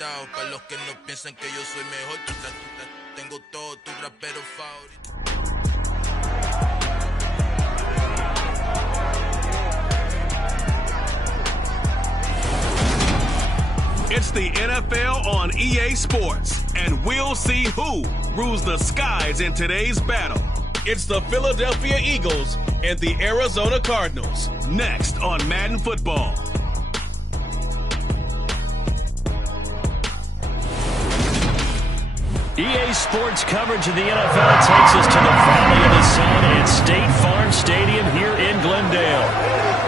Para los que no piensan que yo soy mejor, tengo todo tu rapero favorito. It's the NFL on EA Sports, and we'll see who rules the skies in today's battle. It's the Philadelphia Eagles and the Arizona Cardinals, next on Madden Football. EA Sports coverage of the NFL takes us to the Valley of the Sun at State Farm Stadium here in Glendale.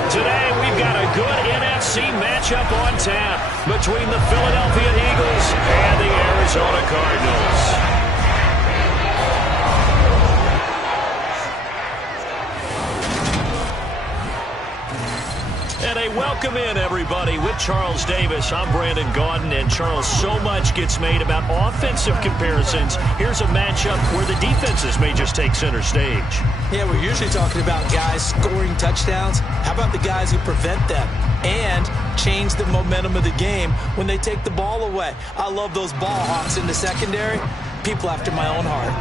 Today, we've got a good NFC matchup on tap between the Philadelphia Eagles and the Arizona Cardinals. And a welcome in, everybody, with Charles Davis. I'm Brandon Gaudin, and Charles, so much gets made about offensive comparisons. Here's a matchup where the defenses may just take center stage. Yeah, we're usually talking about guys scoring touchdowns. How about the guys who prevent them and change the momentum of the game when they take the ball away? I love those ball hawks in the secondary. People after my own heart.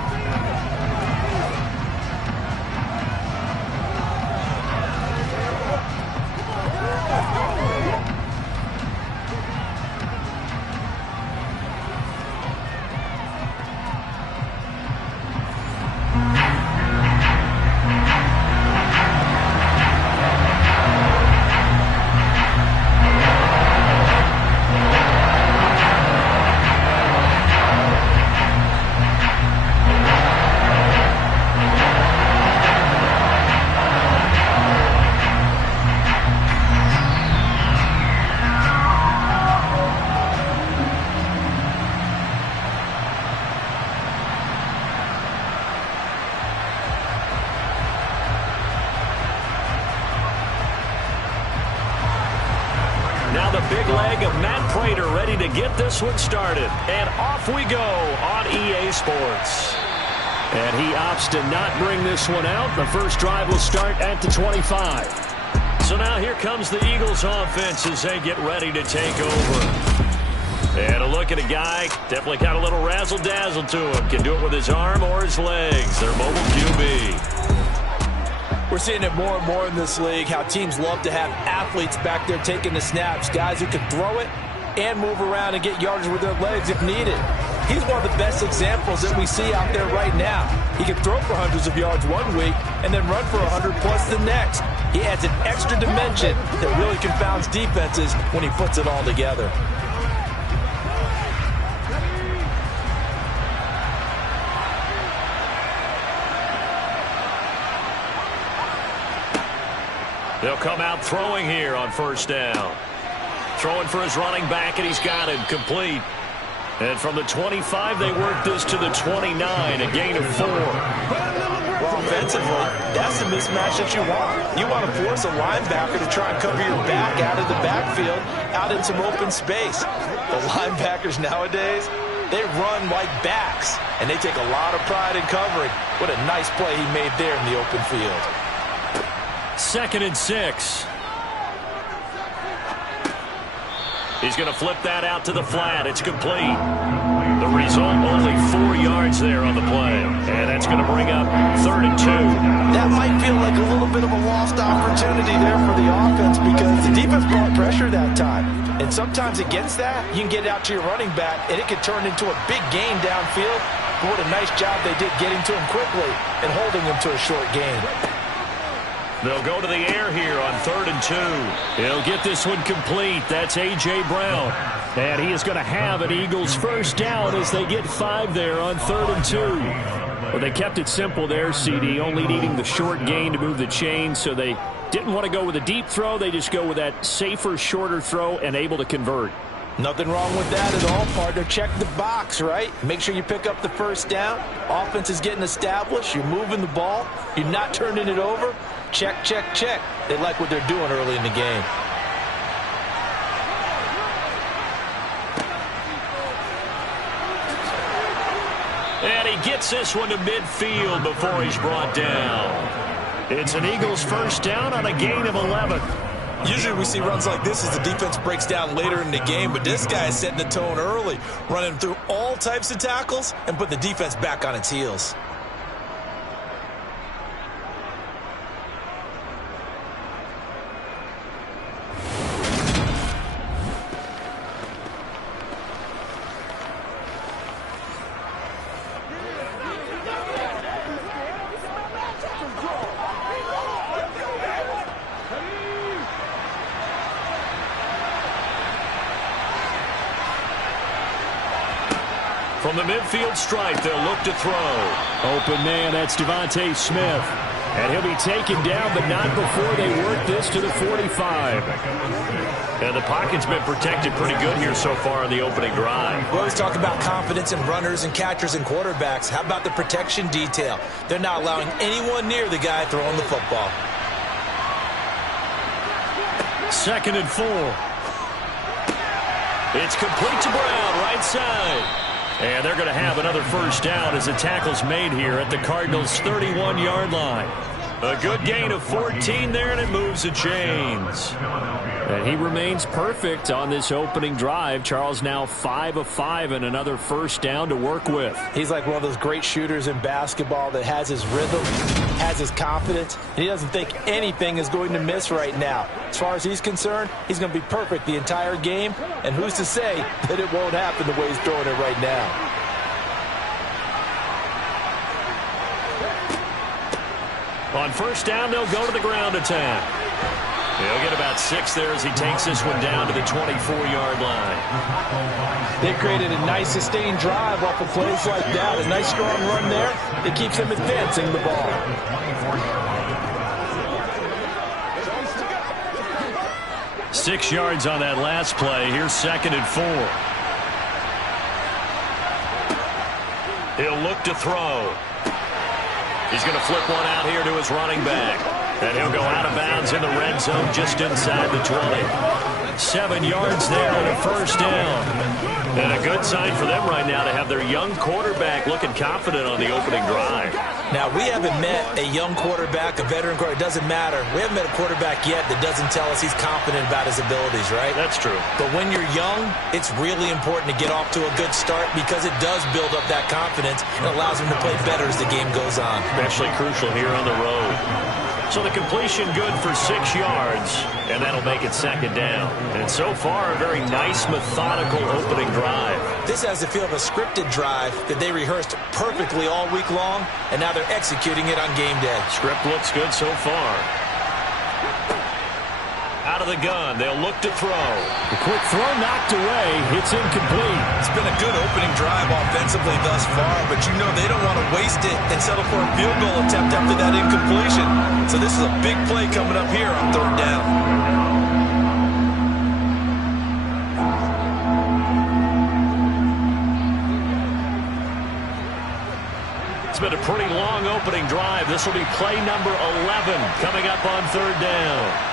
Get this one started, and off we go on EA Sports. And he opts to not bring this one out. The first drive will start at the 25. So now here comes the Eagles offense as they get ready to take over. And a look at a guy, definitely got a little razzle-dazzle to him. Can do it with his arm or his legs. Their mobile QB. We're seeing it more and more in this league, how teams love to have athletes back there taking the snaps, guys who can throw it and move around and get yardage with their legs if needed. He's one of the best examples that we see out there right now. He can throw for hundreds of yards one week and then run for 100+ the next. He adds an extra dimension that really confounds defenses when he puts it all together. They'll come out throwing here on first down. Throwing for his running back, and he's got it complete. And from the 25, they work this to the 29, a gain of 4. Well, offensively, that's the mismatch that you want. You want to force a linebacker to try and cover your back out of the backfield, out in some open space. The linebackers nowadays, they run like backs, and they take a lot of pride in covering. What a nice play he made there in the open field. 2nd and 6. He's going to flip that out to the flat. It's complete. The result, only 4 yards there on the play. And that's going to bring up 3rd and 2. That might feel like a little bit of a lost opportunity there for the offense because the defense brought pressure that time. And sometimes against that, you can get out to your running back, and it could turn into a big gain downfield. But what a nice job they did getting to him quickly and holding him to a short gain. They'll go to the air here on 3rd and 2. He'll get this one complete. That's A.J. Brown. And he is going to have an Eagles first down as they get 5 there on 3rd and 2. Well, they kept it simple there, CD, only needing the short gain to move the chain, so they didn't want to go with a deep throw. They just go with that safer, shorter throw and able to convert. Nothing wrong with that at all, partner. Check the box, right? Make sure you pick up the first down. Offense is getting established. You're moving the ball. You're not turning it over. Check, check, check. They like what they're doing early in the game. And he gets this one to midfield before he's brought down. It's an Eagles first down on a gain of 11. Usually we see runs like this as the defense breaks down later in the game, but this guy is setting the tone early, running through all types of tackles and put the defense back on its heels. From the midfield stripe, they'll look to throw. Open man, that's Devontae Smith. And he'll be taken down, but not before they work this to the 45. And the pocket's been protected pretty good here so far in the opening drive. We always talk about confidence in runners and catchers and quarterbacks. How about the protection detail? They're not allowing anyone near the guy throwing the football. 2nd and 4. It's complete to Brown, right side. And they're going to have another first down as the tackle's made here at the Cardinals' 31-yard line. A good gain of 14 there, and it moves the chains. And he remains perfect on this opening drive. Charles now 5 of 5 and another first down to work with. He's like one of those great shooters in basketball that has his rhythm, has his confidence, and he doesn't think anything is going to miss right now. As far as he's concerned, he's going to be perfect the entire game, and who's to say that it won't happen the way he's throwing it right now. On first down, they'll go to the ground attack. He'll get about 6 there as he takes this one down to the 24-yard line. They created a nice sustained drive off of plays like that. A nice strong run there that keeps them advancing the ball. Six yards on that last play. Here's 2nd and 4. He'll look to throw. He's going to flip one out here to his running back. And he'll go out of bounds in the red zone just inside the 20. 7 yards there and a first down. And a good sign for them right now to have their young quarterback looking confident on the opening drive. Now, we haven't met a young quarterback, a veteran quarterback. It doesn't matter. We haven't met a quarterback yet that doesn't tell us he's confident about his abilities, right? That's true. But when you're young, it's really important to get off to a good start because it does build up that confidence and allows him to play better as the game goes on. Especially crucial here on the road. So the completion good for 6 yards, and that'll make it 2nd down. And so far, a very nice, methodical opening drive. This has the feel of a scripted drive that they rehearsed perfectly all week long, and now they're executing it on game day. Script looks good so far. Out of the gun, they'll look to throw. The quick throw knocked away. It's incomplete. It's been a good opening drive offensively thus far, but you know they don't want to waste it and settle for a field goal attempt after that incompletion. So this is a big play coming up here on 3rd down. It's been a pretty long opening drive. This will be play number 11 coming up on 3rd down.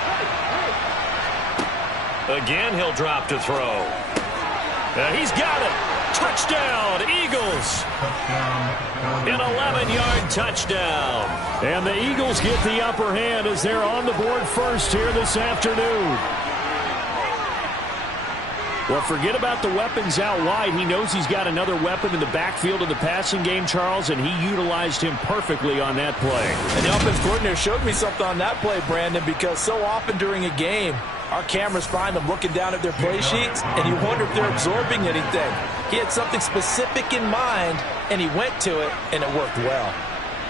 Again, he'll drop to throw. And he's got it. Touchdown, Eagles. An 11-yard touchdown. And the Eagles get the upper hand as they're on the board first here this afternoon. Well, forget about the weapons out wide. He knows he's got another weapon in the backfield of the passing game, Charles, and he utilized him perfectly on that play. And the offense coordinator showed me something on that play, Brandon, because so often during a game, our cameras find them looking down at their play sheets, and you wonder if they're absorbing anything. He had something specific in mind, and he went to it, and it worked well.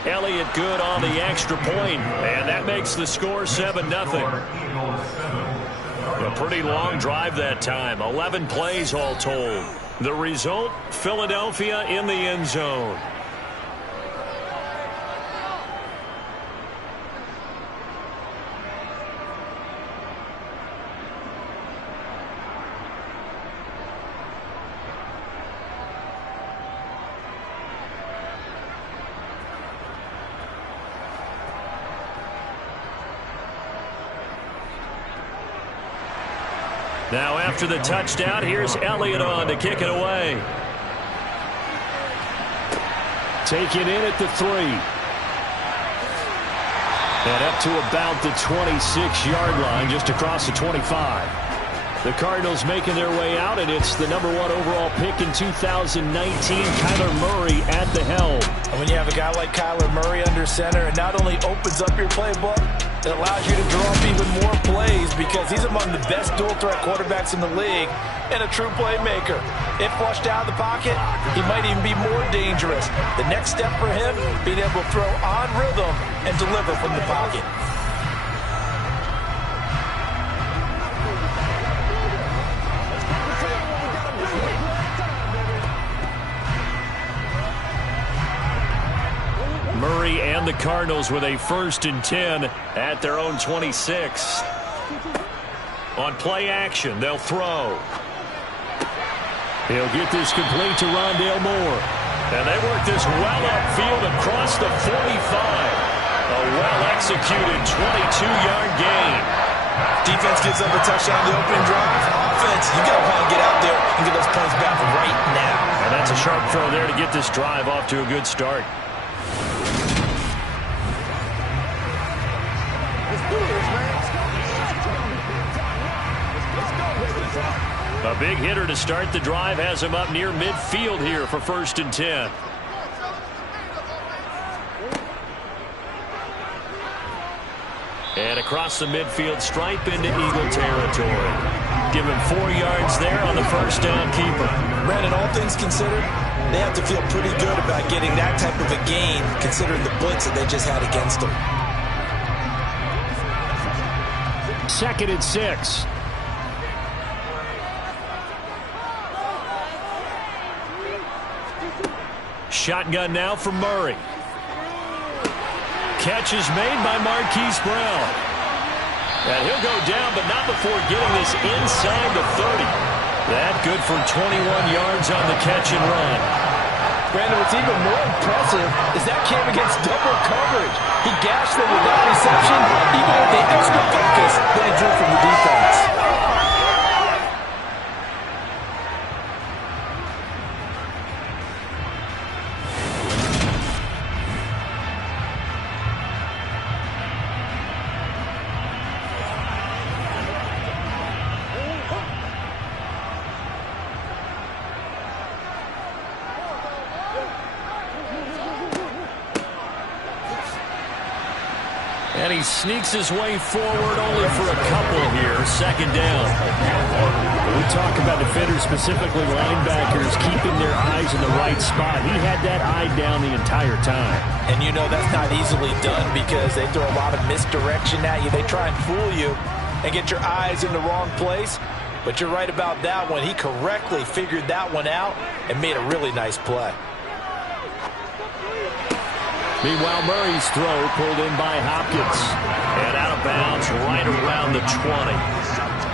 Elliott good on the extra point, and that makes the score 7-0. A pretty long drive that time, 11 plays all told. The result, Philadelphia in the end zone. Now after the touchdown, here's Elliott on to kick it away. Taken in at the 3. And up to about the 26-yard line, just across the 25. The Cardinals making their way out, and it's the #1 overall pick in 2019, Kyler Murray at the helm. And when you have a guy like Kyler Murray under center, it not only opens up your playbook, it allows you to draw up even more plays because he's among the best dual-threat quarterbacks in the league and a true playmaker. If flushed out of the pocket, he might even be more dangerous. The next step for him, being able to throw on rhythm and deliver from the pocket. Murray and the Cardinals with a 1st and 10 at their own 26. On play action, they'll throw. He'll get this complete to Rondale Moore. And they work this well upfield across the 45. A well-executed 22-yard gain. Defense gives up a touchdown on the opening drive. Offense, you got to want to get out there and get those points back right now. And that's a sharp throw there to get this drive off to a good start. A big hitter to start the drive has him up near midfield here for 1st and 10. And across the midfield stripe into Eagle territory. Give him 4 yards there on the 1st down keeper. Brandon, all things considered, they have to feel pretty good about getting that type of a gain considering the blitz that they just had against them. 2nd and 6. Shotgun now from Murray. Catch is made by Marquise Brown. And he'll go down, but not before getting this inside the 30. That good for 21 yards on the catch and run. Brandon, what's even more impressive is that came against double coverage. He gashed them with that reception, even with the extra focus that he drew from the defense. And he sneaks his way forward only for a couple here. 2nd down. When we talk about defenders, specifically linebackers, keeping their eyes in the right spot. He had that eye down the entire time. And you know that's not easily done because they throw a lot of misdirection at you. They try and fool you and get your eyes in the wrong place. But you're right about that one. He correctly figured that one out and made a really nice play. Meanwhile, Murray's throw pulled in by Hopkins. And out of bounds right around the 20.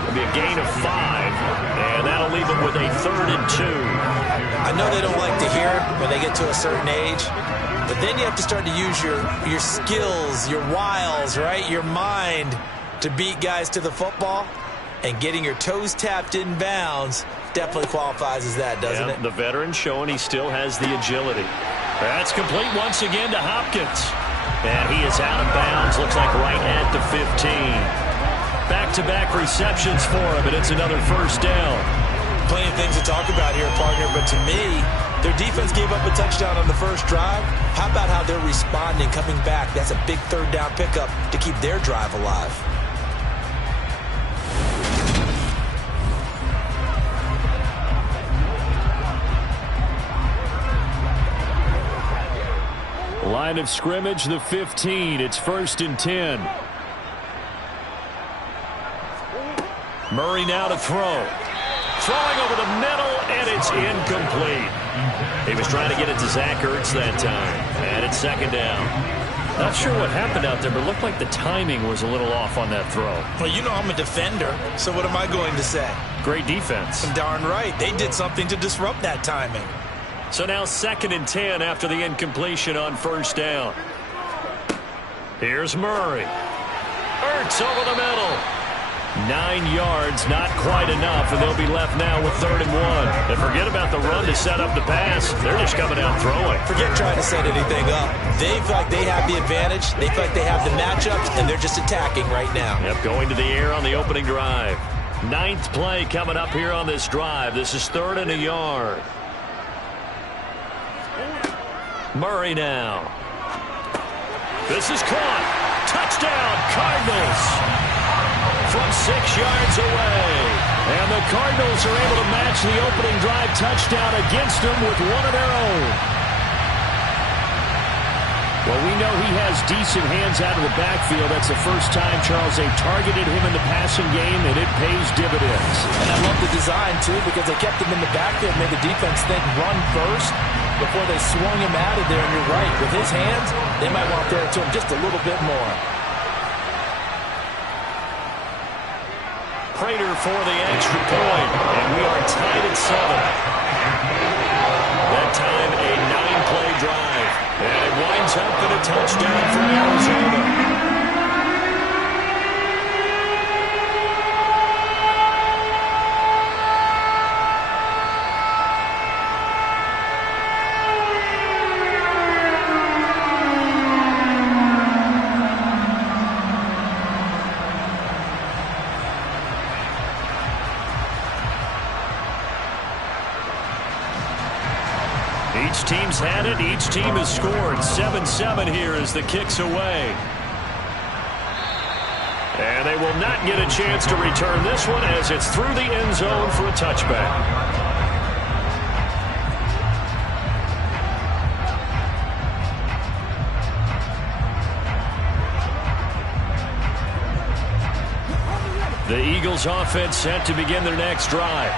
It'll be a gain of 5. And that'll leave them with a 3rd and 2. I know they don't like to hear it when they get to a certain age. But then you have to start to use your skills, your wiles, right? Your mind to beat guys to the football. And getting your toes tapped in bounds definitely qualifies as that, doesn't it? The veteran showing he still has the agility. That's complete once again to Hopkins. And he is out of bounds. Looks like right at the 15. Back-to-back receptions for him, and it's another 1st down. Plenty of things to talk about here, partner, but to me, their defense gave up a touchdown on the 1st drive. How about how they're responding, coming back? That's a big 3rd down pickup to keep their drive alive. Line of scrimmage, the 15. It's 1st and 10. Murray now to throw. Throwing over the middle, and it's incomplete. He was trying to get it to Zach Ertz that time. And it's 2nd down. Not sure what happened out there, but it looked like the timing was a little off on that throw. Well, you know I'm a defender, so what am I going to say? Great defense. Darn right. They did something to disrupt that timing. So now 2nd and 10 after the incompletion on 1st down. Here's Murray. Ertz over the middle. 9 yards, not quite enough, and they'll be left now with 3rd and 1. And forget about the run to set up the pass. They're just coming out throwing. Forget trying to set anything up. They feel like they have the advantage. They feel like they have the matchups, and they're just attacking right now. Yep, going to the air on the opening drive. 9th play coming up here on this drive. This is 3rd and a yard. Murray now. This is caught. Touchdown, Cardinals. From 6 yards away. And the Cardinals are able to match the opening drive touchdown against them with one of their own. Well, we know he has decent hands out of the backfield. That's the first time, Charles, they've targeted him in the passing game, and it pays dividends. And I love the design, too, because they kept him in the backfield, made the defense think run first before they swung him out of there. And you're right, with his hands, they might want to throw it to him just a little bit more. Prater for the extra point, and we are tied at 7. That time a 9-play drive, and it winds up in a touchdown for Arizona. Each team's had it. Each team has scored. 7-7 here as the kick's away. And they will not get a chance to return this one as it's through the end zone for a touchback. The Eagles offense set to begin their next drive.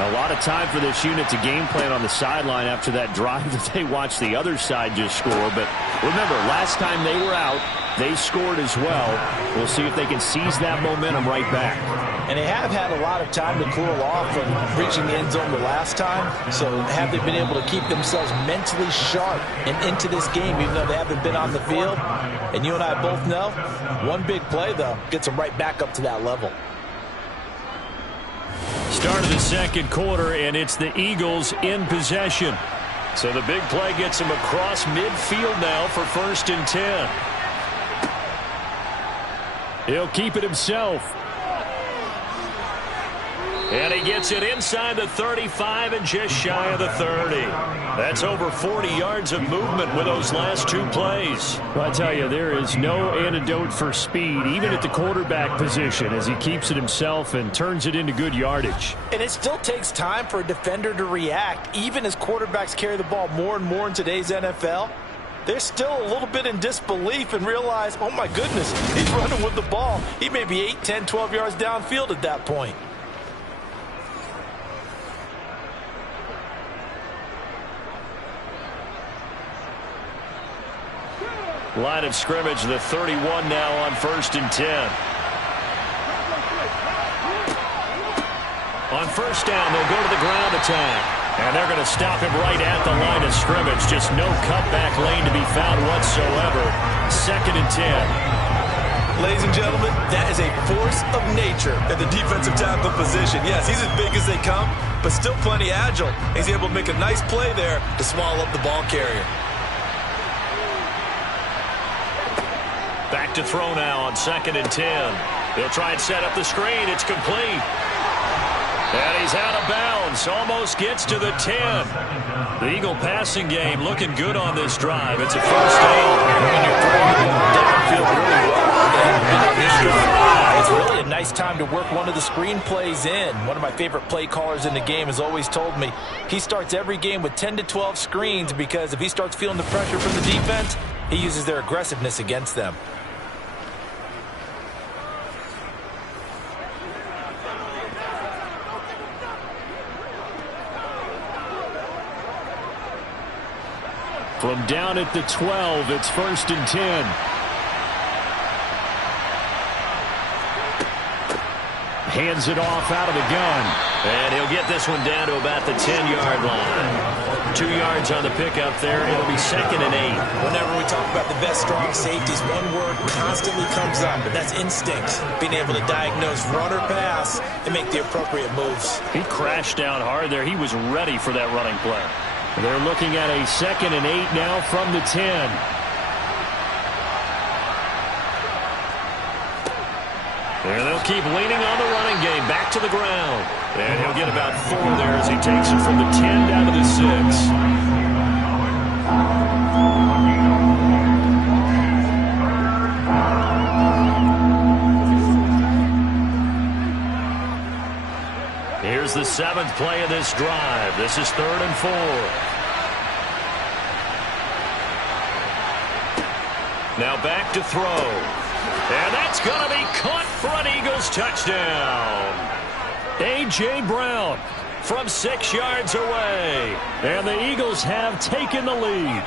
A lot of time for this unit to game plan on the sideline after that drive that they watched the other side just score. But remember, last time they were out, they scored as well. We'll see if they can seize that momentum right back. And they have had a lot of time to cool off from reaching the end zone the last time. So have they been able to keep themselves mentally sharp and into this game, even though they haven't been on the field? And you and I both know, one big play, though, gets them right back up to that level. Start of the second quarter, and it's the Eagles in possession. So the big play gets him across midfield now for 1st and 10. He'll keep it himself. And he gets it inside the 35 and just shy of the 30. That's over 40 yards of movement with those last 2 plays. Well, I tell you, there is no antidote for speed, even at the quarterback position, as he keeps it himself and turns it into good yardage. And it still takes time for a defender to react, even as quarterbacks carry the ball more and more in today's NFL. They're still a little bit in disbelief and realize, oh my goodness, he's running with the ball. He may be 8, 10, 12 yards downfield at that point. Line of scrimmage, the 31 now on 1st and 10. On 1st down, they'll go to the ground attack. And they're going to stop him right at the line of scrimmage. Just no cutback lane to be found whatsoever. 2nd and 10. Ladies and gentlemen, that is a force of nature at the defensive tackle position. Yes, he's as big as they come, but still plenty agile. He's able to make a nice play there to swallow up the ball carrier. Back to throw now on 2nd and 10. He'll try and set up the screen. It's complete. And he's out of bounds. Almost gets to the 10. The Eagle passing game looking good on this drive. It's a 1st down. When you're throwing downfield really well, it's really a nice time to work one of the screen plays in. One of my favorite play callers in the game has always told me he starts every game with 10 to 12 screens because if he starts feeling the pressure from the defense, he uses their aggressiveness against them. From down at the 12, it's 1st and 10. Hands it off out of the gun. And he'll get this one down to about the 10-yard line. 2 yards on the pickup there. It'll be 2nd and 8. Whenever we talk about the best strong safeties, one word constantly comes up, and that's instinct. Being able to diagnose run or pass and make the appropriate moves. He crashed down hard there. He was ready for that running play. They're looking at a 2nd and 8 now from the 10. And they'll keep leaning on the running game. Back to the ground. And he'll get about 4 there as he takes it from the 10 down to the 6. Here's the 7th play of this drive. This is 3rd and 4. Now back to throw. And that's going to be caught for an Eagles touchdown. A.J. Brown from 6 yards away. And the Eagles have taken the lead.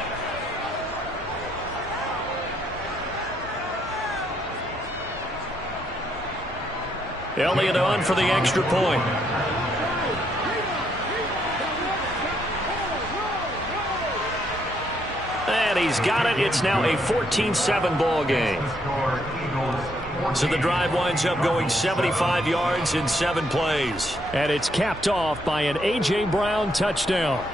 Elliott on for the extra point. And he's got it. It's now a 14-7 ball game. So the drive winds up going 75 yards in 7 plays. And it's capped off by an A.J. Brown touchdown.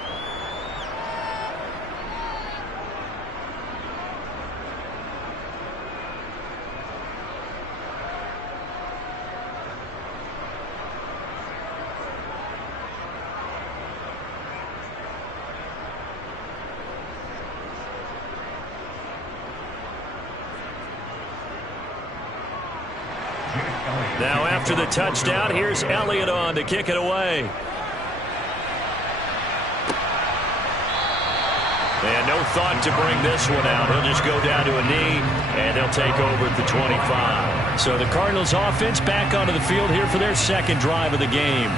Now after the touchdown, here's Elliott on to kick it away. And no thought to bring this one out. He'll just go down to a knee, and they'll take over at the 25. So the Cardinals offense back onto the field here for their 2nd drive of the game.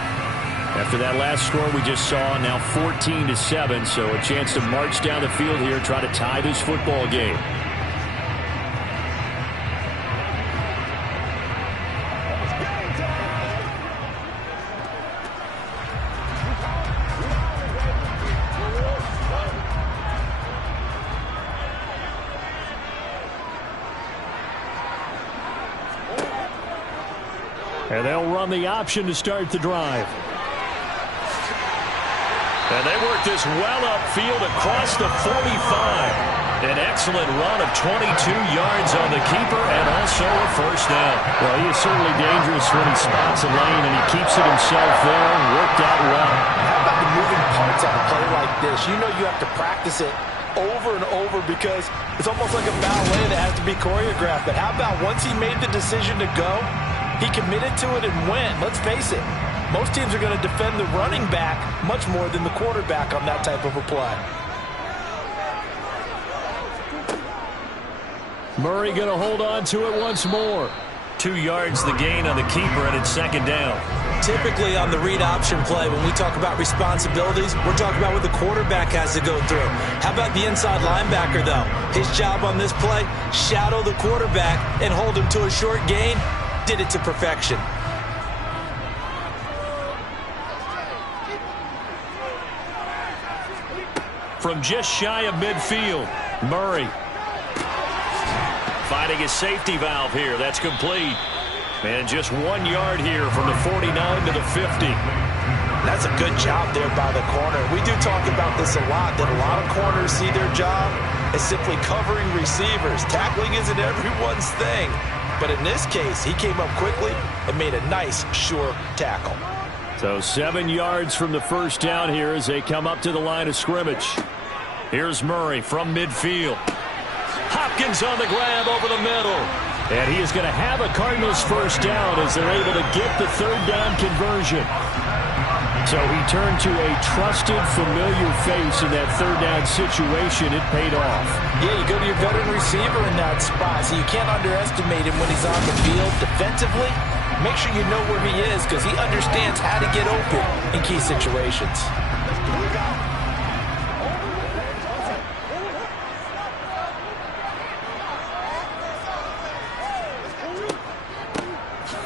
After that last score we just saw, now 14-7, so a chance to march down the field here, try to tie this football game. And they'll run the option to start the drive. And they work this well upfield across the 45. An excellent run of 22 yards on the keeper and also a first down. Well, he is certainly dangerous when he spots a lane and he keeps it himself there and worked out well. How about the moving parts on a play like this? You know you have to practice it over and over because it's almost like a ballet that has to be choreographed. But how about once he made the decision to go, he committed to it and went. Let's face it, most teams are going to defend the running back much more than the quarterback on that type of a play. Murray going to hold on to it once more. 2 yards the gain on the keeper, and it's 2nd down. Typically on the read option play, when we talk about responsibilities, we're talking about what the quarterback has to go through. How about the inside linebacker, though? His job on this play, shadow the quarterback and hold him to a short gain. Did it to perfection. From just shy of midfield, Murray finding his safety valve here. That's complete. And just 1 yard here from the 49 to the 50. That's a good job there by the corner. We do talk about this a lot, that a lot of corners see their job as simply covering receivers. Tackling isn't everyone's thing. But in this case, he came up quickly and made a nice, sure tackle. So 7 yards from the first down here as they come up to the line of scrimmage. Here's Murray from midfield. Hopkins on the grab over the middle. And he is going to have a Cardinals first down as they're able to get the 3rd down conversion. So he turned to a trusted, familiar face in that 3rd down situation. It paid off. Yeah, you go to your veteran receiver in that spot, so you can't underestimate him when he's on the field defensively. Make sure you know where he is because he understands how to get open in key situations.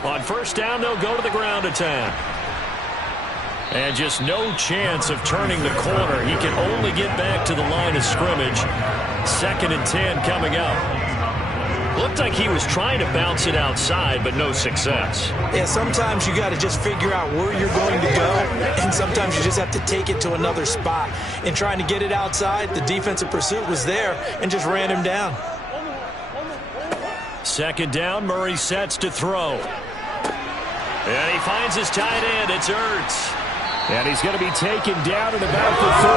On first down, they'll go to the ground attack. And just no chance of turning the corner. He can only get back to the line of scrimmage. 2nd and 10 coming up. Looked like he was trying to bounce it outside, but no success. Yeah, sometimes you got to just figure out where you're going to go, and sometimes you just have to take it to another spot. In trying to get it outside, the defensive pursuit was there and just ran him down. 2nd down, Murray sets to throw. And he finds his tight end. It's Ertz. And he's going to be taken down at about the 33.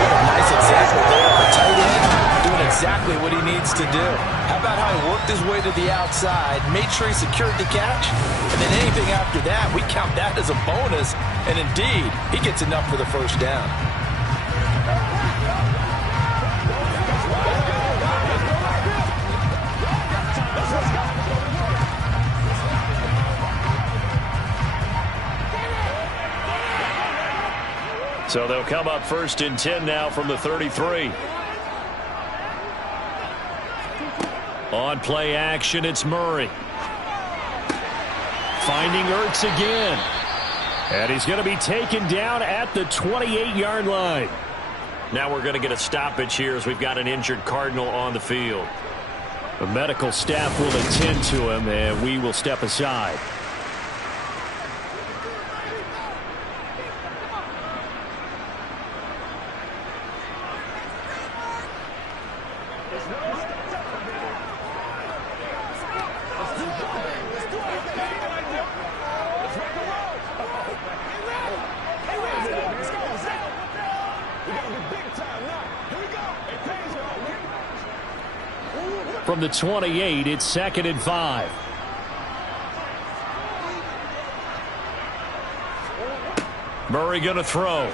What a nice example there of a tight end doing exactly what he needs to do. How about how he worked his way to the outside, made sure he secured the catch, and then anything after that, we count that as a bonus, and indeed, he gets enough for the first down. So they'll come up 1st and 10 now from the 33. On play action, it's Murray. Finding Ertz again. And he's going to be taken down at the 28-yard line. Now we're going to get a stoppage here as we've got an injured Cardinal on the field. The medical staff will attend to him, and we will step aside. From the 28, it's 2nd and 5. Murray going to throw.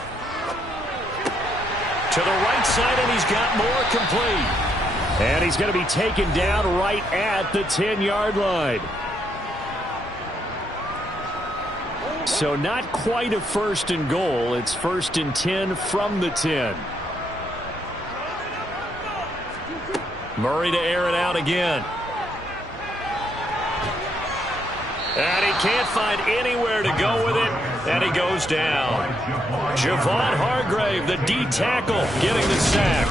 To the right side, and he's got more complete. And he's going to be taken down right at the 10-yard line. So not quite a 1st and goal. It's 1st and 10 from the 10. Murray to air it out again. And he can't find anywhere to go with it, and he goes down. Javon Hargrave, the D tackle, getting the sack.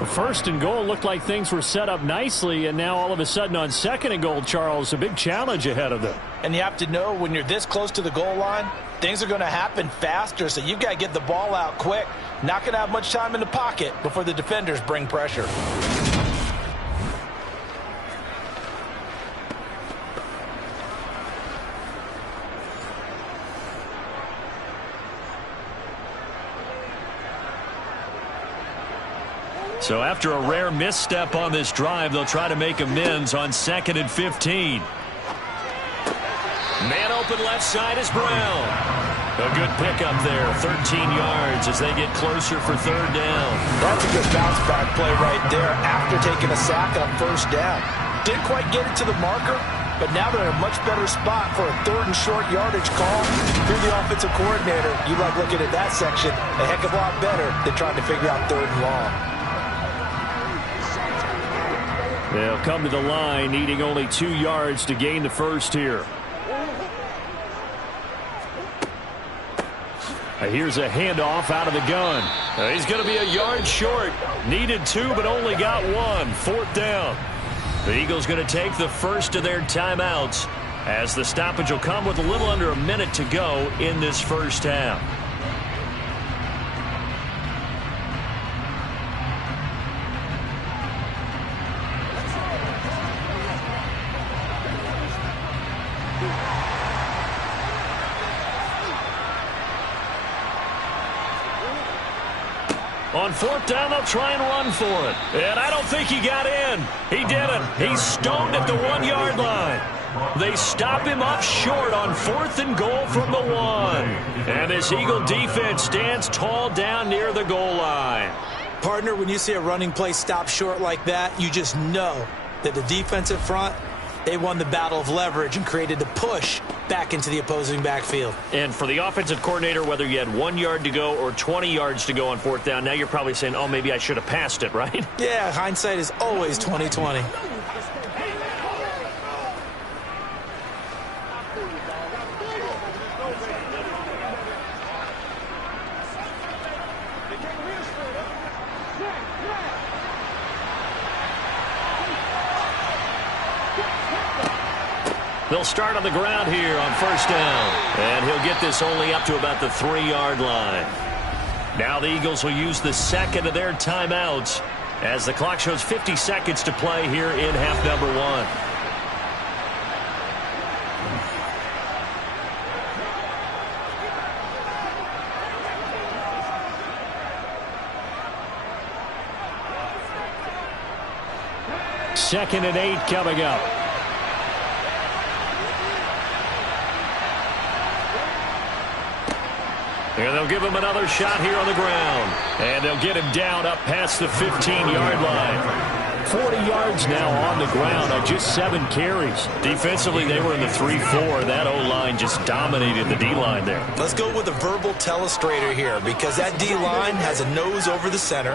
1st and goal looked like things were set up nicely, and now all of a sudden on 2nd and goal, Charles, a big challenge ahead of them. And you have to know when you're this close to the goal line, things are going to happen faster, so you've got to get the ball out quick. Not going to have much time in the pocket before the defenders bring pressure. So after a rare misstep on this drive, they'll try to make amends on 2nd and 15. Man open left side is Brown. A good pickup there, 13 yards as they get closer for 3rd down. That's a good bounce back play right there after taking a sack on 1st down. Didn't quite get it to the marker, but now they're in a much better spot for a 3rd and short yardage call. If you're the offensive coordinator, you like looking at that section a heck of a lot better than trying to figure out 3rd and long. They'll come to the line, needing only 2 yards to gain the first here. Here's a handoff out of the gun. He's going to be a yard short. Needed 2, but only got 1. 4th down. The Eagles going to take the first of their timeouts as the stoppage will come with a little under a minute to go in this first half. On 4th down, they'll try and run for it. And I don't think he got in. He didn't. He's stoned at the 1-yard line. They stop him up short on 4th and goal from the 1. And this Eagle defense stands tall down near the goal line. Partner, when you see a running play stop short like that, you just know that the defensive front, they won the battle of leverage and created the push back into the opposing backfield. And for the offensive coordinator, whether you had 1 yard to go or 20 yards to go on 4th down, now you're probably saying, oh, maybe I should have passed it, right? Yeah, hindsight is always 20/20. They'll start on the ground here on first down. And he'll get this only up to about the 3-yard line. Now the Eagles will use the second of their timeouts as the clock shows 50 seconds to play here in half number 1. Second and 8 coming up. And they'll give him another shot here on the ground. And they'll get him down up past the 15-yard line. 40 yards now on the ground on just 7 carries. Defensively, they were in the 3-4. That O-line just dominated the D-line there. Let's go with a verbal telestrator here because that D-line has a nose over the center,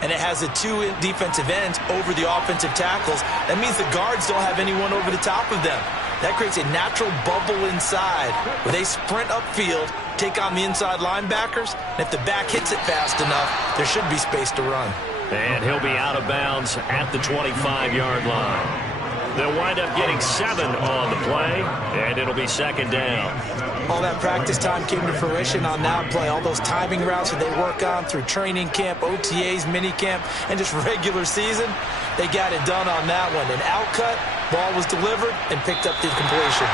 and it has the 2 defensive ends over the offensive tackles. That means the guards don't have anyone over the top of them. That creates a natural bubble inside where they sprint upfield, take on the inside linebackers, and if the back hits it fast enough, there should be space to run. And he'll be out of bounds at the 25-yard line. They'll wind up getting 7 on the play, and it'll be second down. All that practice time came to fruition on that play. All those timing routes that they work on through training camp, OTAs, mini camp, and just regular season, they got it done on that one. An outcut, ball was delivered, and picked up the completion.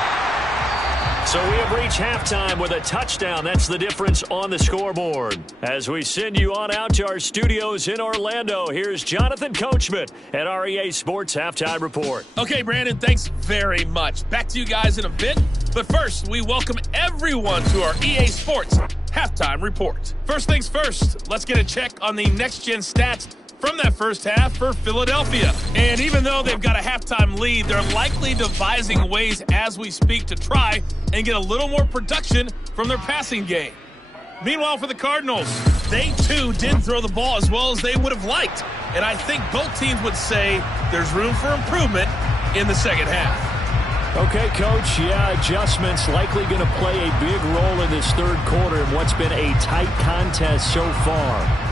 So we have reached halftime with a touchdown. That's the difference on the scoreboard. As we send you on out to our studios in Orlando, here's Jonathan Coachman at our EA Sports Halftime Report. Okay, Brandon, thanks very much. Back to you guys in a bit. But first, we welcome everyone to our EA Sports Halftime Report. First things first, let's get a check on the next-gen stats from that first half for Philadelphia. And even though they've got a halftime lead, they're likely devising ways as we speak to try and get a little more production from their passing game. Meanwhile, for the Cardinals, they too didn't throw the ball as well as they would have liked. And I think both teams would say there's room for improvement in the second half. Okay, Coach, adjustments likely going to play a big role in this third quarter in what's been a tight contest so far.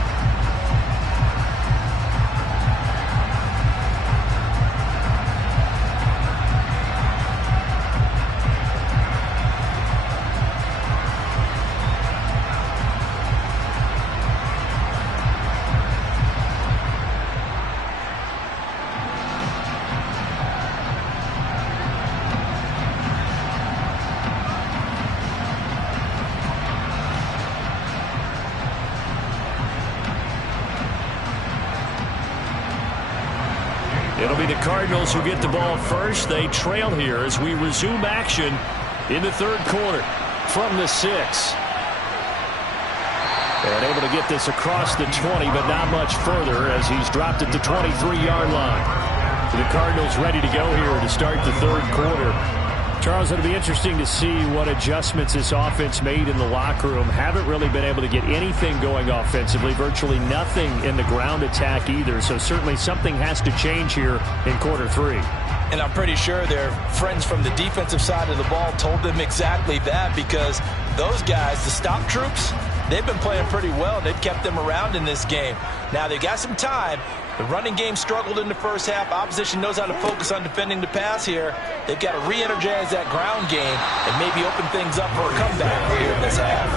It'll be the Cardinals who get the ball first. They trail here as we resume action in the third quarter from the 6. And able to get this across the 20, but not much further as he's dropped at the 23-yard line. So the Cardinals ready to go here to start the third quarter. Charles, it'll be interesting to see what adjustments this offense made in the locker room. Haven't really been able to get anything going offensively, virtually nothing in the ground attack either. So certainly something has to change here in quarter 3. And I'm pretty sure their friends from the defensive side of the ball told them exactly that because those guys, the stop troops, they've been playing pretty well. They've kept them around in this game. Now they've got some time. The running game struggled in the first half. Opposition knows how to focus on defending the pass here. They've got to re-energize that ground game and maybe open things up for a comeback here in this half.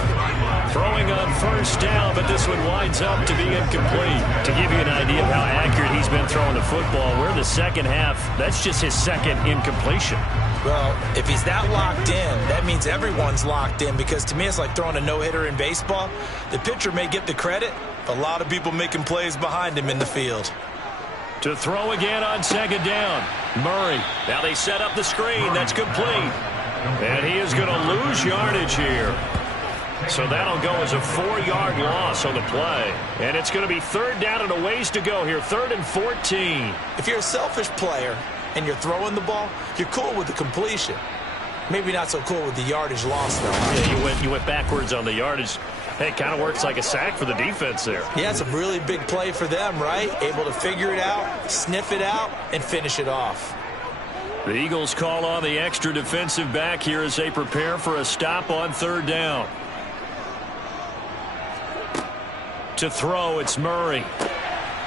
Throwing on first down, but this one winds up to be incomplete. To give you an idea of how accurate he's been throwing the football, we're in the second half. That's just his second incompletion. Well, if he's that locked in, that means everyone's locked in because to me it's like throwing a no-hitter in baseball. The pitcher may get the credit, but a lot of people making plays behind him in the field. To throw again on second down, Murray. Now they set up the screen. That's complete. And he is going to lose yardage here. So that'll go as a 4-yard loss on the play. And it's going to be third down and a ways to go here, 3rd and 14. If you're a selfish player and you're throwing the ball, you're cool with the completion. Maybe not so cool with the yardage loss, though. Yeah, you went backwards on the yardage. Hey, it kind of works like a sack for the defense there. Yeah, it's a really big play for them, right? Able to figure it out, sniff it out, and finish it off. The Eagles call on the extra defensive back here as they prepare for a stop on third down. To throw, it's Murray.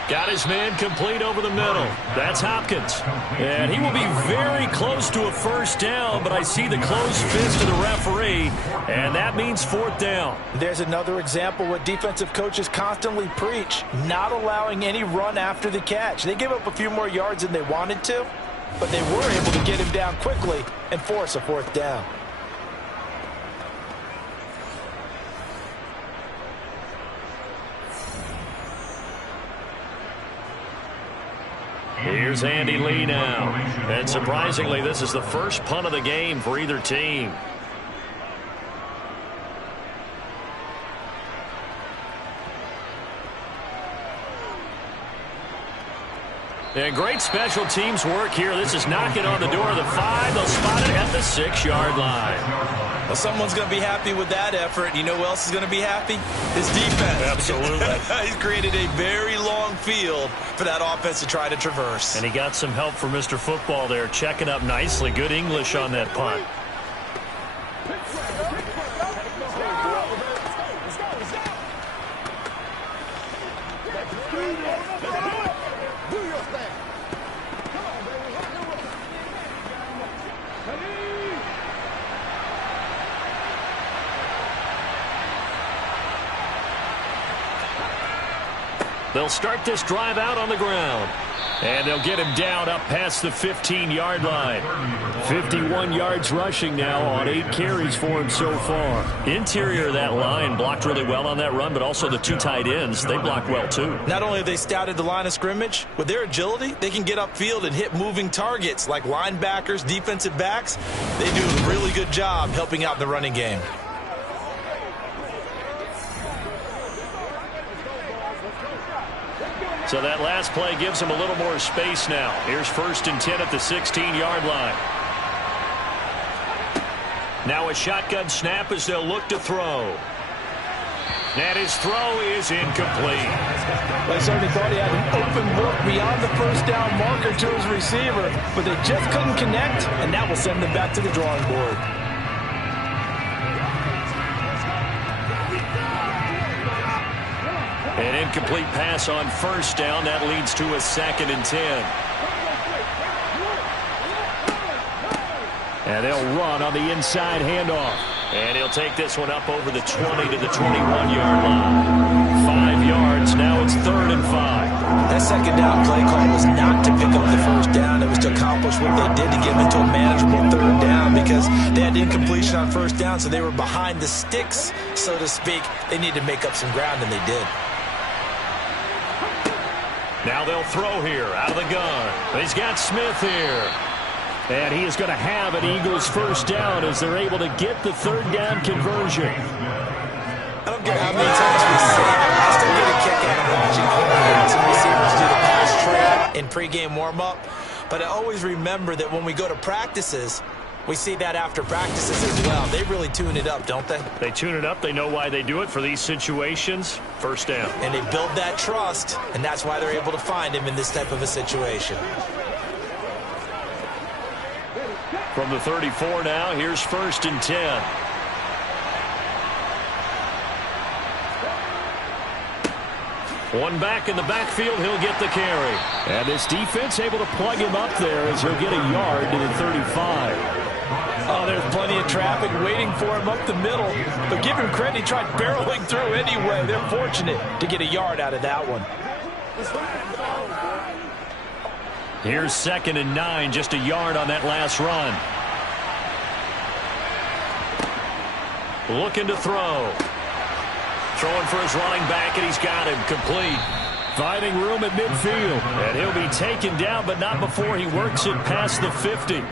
Got his man complete over the middle. That's Hopkins. And he will be very close to a first down, but I see the closed fist of the referee, and that means fourth down. There's another example what defensive coaches constantly preach, not allowing any run after the catch. They gave up a few more yards than they wanted to, but they were able to get him down quickly and force a fourth down. Here's Andy Lee now. And surprisingly, this is the first punt of the game for either team. And great special teams work here. This is knocking on the door of the 5. They'll spot it at the 6-yard line. Well, someone's going to be happy with that effort. You know who else is going to be happy? His defense. Absolutely. He's created a very long field for that offense to try to traverse. And he got some help from Mr. Football there, checking up nicely. Good English on that punt. They'll start this drive out on the ground. And they'll get him down up past the 15-yard line. 51 yards rushing now on 8 carries for him so far. Interior of that line blocked really well on that run, but also the 2 tight ends, they blocked well too. Not only have they scouted the line of scrimmage, with their agility, they can get upfield and hit moving targets like linebackers, defensive backs. They do a really good job helping out in the running game. So that last play gives him a little more space now. Here's 1st and 10 at the 16-yard line. Now a shotgun snap as they'll look to throw. And his throw is incomplete. Well, I certainly thought he had an open look beyond the first down marker to his receiver, but they just couldn't connect, and that will send them back to the drawing board. An incomplete pass on 1st down. That leads to a 2nd and 10. And they'll run on the inside handoff. And he'll take this one up over the 20 to the 21-yard line. 5 yards. Now it's 3rd and 5. That second down play call was not to pick up the first down. It was to accomplish what they did to get them into a manageable 3rd down because they had incompletion on 1st down, so they were behind the sticks, so to speak. They needed to make up some ground, and they did. Now they'll throw here out of the gun. He's got Smith here. And he is going to have an Eagles first down as they're able to get the 3rd down conversion. I don't care how many times we say it. I still get a kick out of watching quarterbacks and receivers do the pass trap in pregame warm-up. But I always remember that when we go to practices, we see that after practices as well. They really tune it up, don't they? They tune it up. They know why they do it for these situations. First down. And they build that trust, and that's why they're able to find him in this type of a situation. From the 34 now, here's 1st and 10. One back in the backfield, he'll get the carry. And this defense able to plug him up there as he'll get a yard to the 35. Oh, there's plenty of traffic waiting for him up the middle. But give him credit, he tried barreling through anyway. They're fortunate to get a yard out of that one. Here's 2nd and 9, just a yard on that last run. Looking to throw. Throwing for his running back, and he's got him complete. Finding room at midfield. And he'll be taken down, but not before he works it past the 50.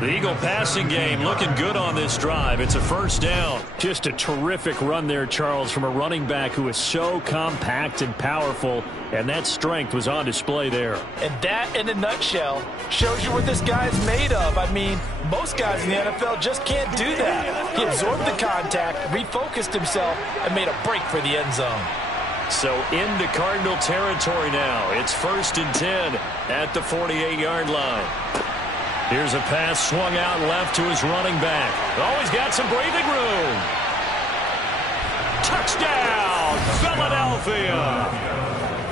The Eagle passing game looking good on this drive. It's a first down. Just a terrific run there, Charles, from a running back who is so compact and powerful, and that strength was on display there. And that, in a nutshell, shows you what this guy is made of. I mean, most guys in the NFL just can't do that. He absorbed the contact, refocused himself, and made a break for the end zone. So into Cardinal territory now. It's 1st and 10 at the 48-yard line. Here's a pass swung out left to his running back. Oh, he's got some breathing room. Touchdown, Philadelphia. Philadelphia.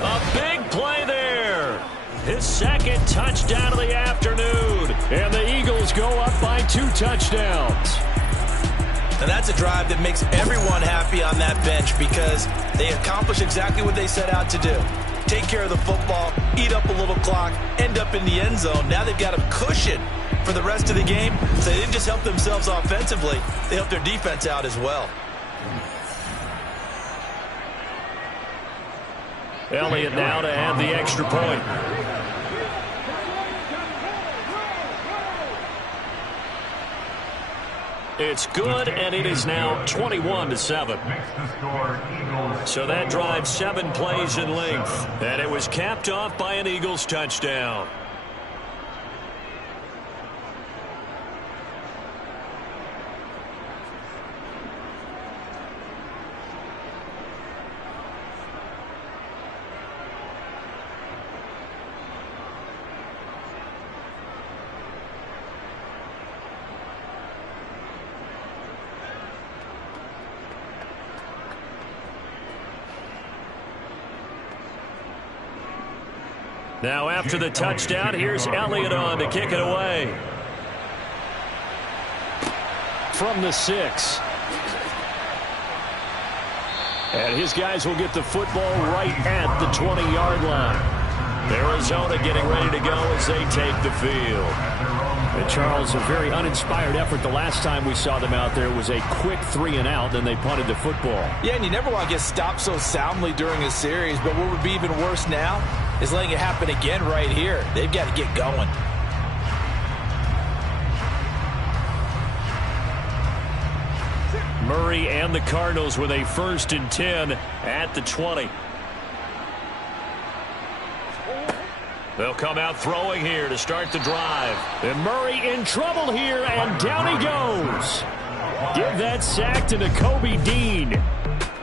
A big play there. His second touchdown of the afternoon. And the Eagles go up by 2 touchdowns. And that's a drive that makes everyone happy on that bench because they accomplish exactly what they set out to do. Take care of the football, eat up a little clock, end up in the end zone. Now they've got a cushion for the rest of the game. So they didn't just help themselves offensively, they helped their defense out as well. Elliott now to add the extra point. It's good, and it is now 21-7. So that drive 7 plays in length, and it was capped off by an Eagles touchdown. Now after the touchdown, here's Elliott on to kick it away. From the 6. And his guys will get the football right at the 20-yard line. Arizona getting ready to go as they take the field. And Charles, a very uninspired effort the last time we saw them out there was a quick 3-and-out, then they punted the football. Yeah, and you never want to get stopped so soundly during a series, but what would be even worse now is letting it happen again right here. They've got to get going. Murray and the Cardinals with a 1st and 10 at the 20. They'll come out throwing here to start the drive. And Murray in trouble here, and down he goes. Give that sack to Nakobe Dean.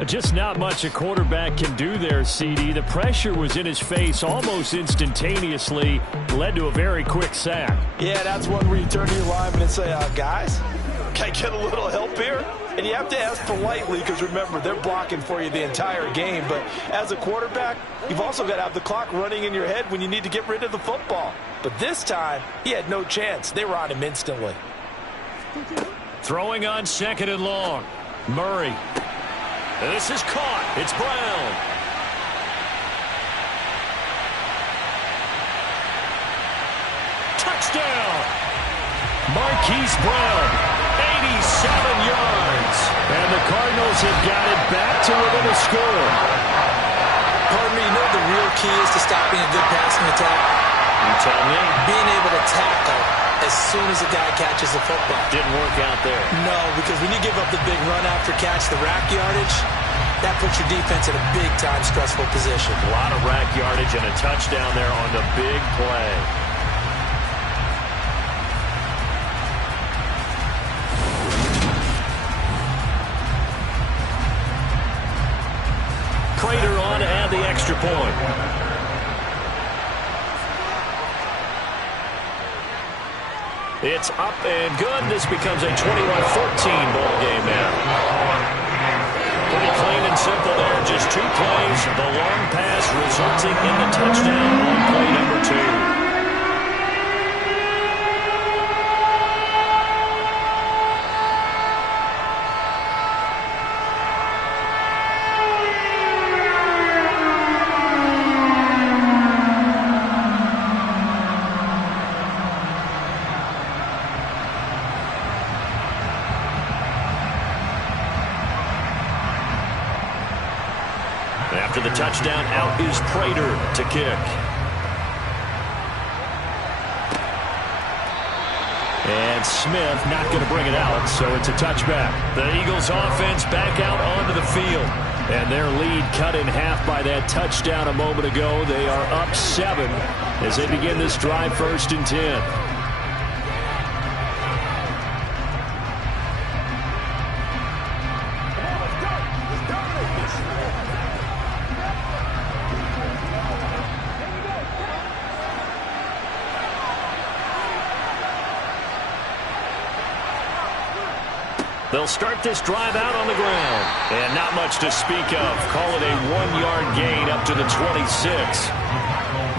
Just not much a quarterback can do there, CD. The pressure was in his face almost instantaneously. Led to a very quick sack. Yeah, that's one where you turn to your lineman and say, guys, can I get a little help here? And you have to ask politely because, remember, they're blocking for you the entire game. But as a quarterback, you've also got to have the clock running in your head when you need to get rid of the football. But this time, he had no chance. They were on him instantly. Throwing on 2nd and long. Murray. And this is caught. It's Brown. Touchdown. Marquise Brown, 87 yards. And the Cardinals have got it back to within a score. Pardon me, you know what the real key is to stopping a good passing attack? You tell me. Being able to tackle as soon as a guy catches the football. Didn't work out there. No, because when you give up the big run after catch, the rack yardage, that puts your defense in a big-time stressful position. A lot of rack yardage and a touchdown there on the big play. Prater on to add the extra point. It's up and good. This becomes a 21-14 ball game now. Pretty clean and simple there. Just 2 plays. The long pass resulting in the touchdown on play number 2. After the touchdown, out is Prater to kick. And Smith not going to bring it out, so it's a touchback. The Eagles offense back out onto the field. And their lead cut in half by that touchdown a moment ago. They are up 7 as they begin this drive 1st and 10. They'll start this drive out on the ground. And not much to speak of. Call it a 1-yard gain up to the 26.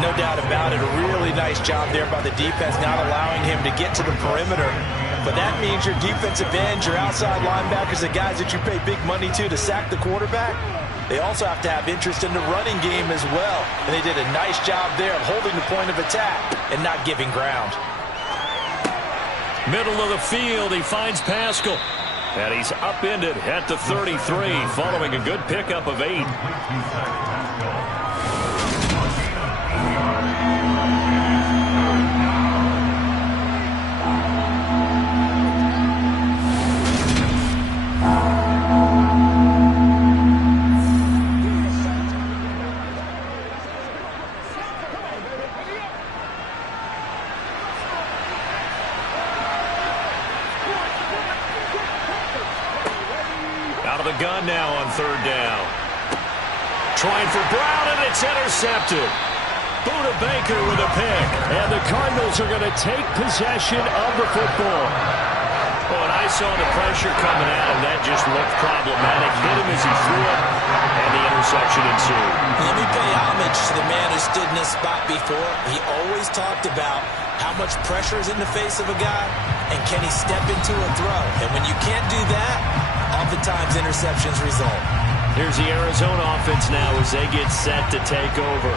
No doubt about it. A really nice job there by the defense, not allowing him to get to the perimeter. But that means your defensive ends, your outside linebackers, the guys that you pay big money to sack the quarterback, they also have to have interest in the running game as well. And they did a nice job there of holding the point of attack and not giving ground. Middle of the field, he finds Pascal. And he's upended at the 33, following a good pickup of 8. Gun now on 3rd down. Trying for Brown, and it's intercepted. Buda Baker with a pick. And the Cardinals are going to take possession of the football. Oh, and I saw the pressure coming at him. That just looked problematic. Hit him as he threw it, and the interception ensued. Let me pay homage to the man who stood in this spot before. He always talked about how much pressure is in the face of a guy, and can he step into a throw. And when you can't do that, oftentimes interceptions result. Here's the Arizona offense now as they get set to take over.